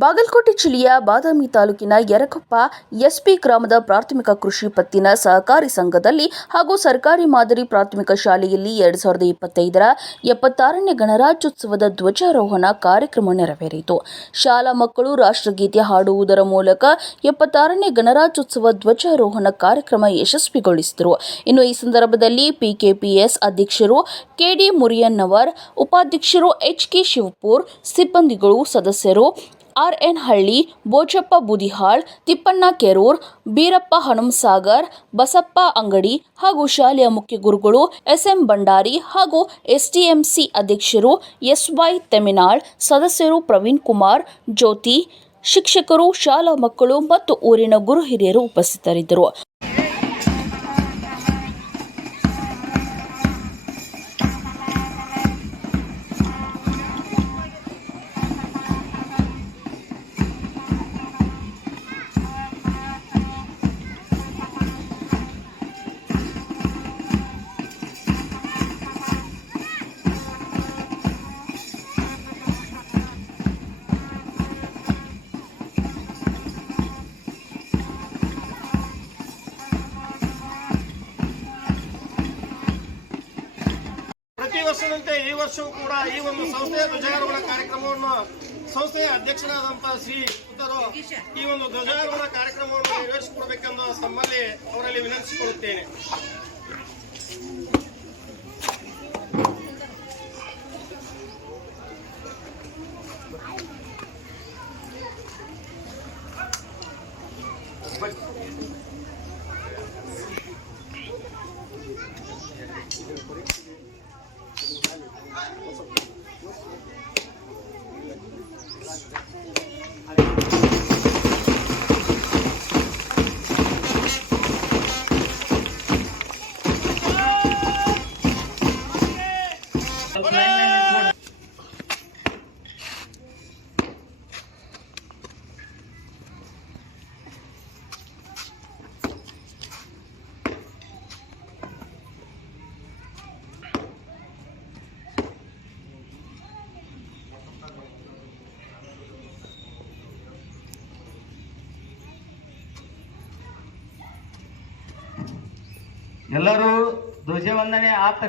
ಬಾಗಲಕೋಟೆ ಜಿಲ್ಲೆಯ ಬಾದಾಮಿ ತಾಲೂಕಿನ ಯರಕೊಪ್ಪ ಎಸ್ಪಿ ಗ್ರಾಮದ ಪ್ರಾಥಮಿಕ ಕೃಷಿ ಪತ್ತಿನ ಸಹಕಾರಿ ಸಂಘದಲ್ಲಿ ಹಾಗೂ ಸರ್ಕಾರಿ ಮಾದರಿ ಪ್ರಾಥಮಿಕ ಶಾಲೆಯಲ್ಲಿ 2025ರ 76ನೇ ಗಣರಾಜ್ಯೋತ್ಸವದ ಧ್ವಜಾರೋಹಣ ಕಾರ್ಯಕ್ರಮ ನೆರವೇರಿತು. ಶಾಲಾ ಮಕ್ಕಳು ರಾಷ್ಟ್ರಗೀತೆ ಹಾಡುವುದರ ಮೂಲಕ 76ನೇ ಗಣರಾಜ್ಯೋತ್ಸವ ಧ್ವಜಾರೋಹಣ ಕಾರ್ಯಕ್ರಮ ಯಶಸ್ವಿಗೊಳಿಸಿದರು. ಇನ್ನು ಈ ಸಂದರ್ಭದಲ್ಲಿ ಪಿಕೆಪಿಎಸ್ ಅಧ್ಯಕ್ಷರು ಕೆಡಿ ಮುರಿಯನ್ನವರ್, ಉಪಾಧ್ಯಕ್ಷರು ಎಚ್ಕೆ ಶಿವಪುರ್, ಸಿಬ್ಬಂದಿಗಳು, ಸದಸ್ಯರು ಆರ್ಎನ್ ಹಳ್ಳಿ, ಬೋಚಪ್ಪ ಬೂದಿಹಾಳ್, ತಿಪ್ಪಣ್ಣ ಕೆರೂರ್, ಬೀರಪ್ಪ ಹನುಮಸಾಗರ್, ಬಸಪ್ಪ ಅಂಗಡಿ ಹಾಗೂ ಶಾಲೆಯ ಮುಖ್ಯ ಗುರುಗಳು ಎಸ್ಎಂ ಭಂಡಾರಿ ಹಾಗೂ ಎಸ್ಟಿಎಂಸಿ ಅಧ್ಯಕ್ಷರು ಎಸ್ವೈ ತೆಮಿನಾಳ್, ಸದಸ್ಯರು ಪ್ರವೀಣ್ ಕುಮಾರ್, ಜ್ಯೋತಿ, ಶಿಕ್ಷಕರು, ಶಾಲಾ ಮಕ್ಕಳು ಮತ್ತು ಊರಿನ ಗುರು ಹಿರಿಯರು ಉಪಸ್ಥಿತರಿದ್ದರು. ಪ್ರತಿ ವರ್ಷದಂತೆ ಈ ವರ್ಷವೂ ಕೂಡ ಈ ಒಂದು ಸಂಸ್ಥೆಯ ಧ್ವಜಾರೋಹಣ ಕಾರ್ಯಕ್ರಮವನ್ನು ಸಂಸ್ಥೆಯ ಅಧ್ಯಕ್ಷರಾದಂತಹ ಶ್ರೀ ಉತ್ತರು ಈ ಒಂದು ಧ್ವಜಾರೋಹಣ ಕಾರ್ಯಕ್ರಮವನ್ನು ನೆರವೇರಿಸಿಕೊಡಬೇಕೆಂದು ತಮ್ಮಲ್ಲಿ ಅವರಲ್ಲಿ ವಿನಂತಿಸಿಕೊಳ್ಳುತ್ತೇನೆ. ಎಲ್ಲರೂ ಧ್ವಜವಂದನೆ ಆದ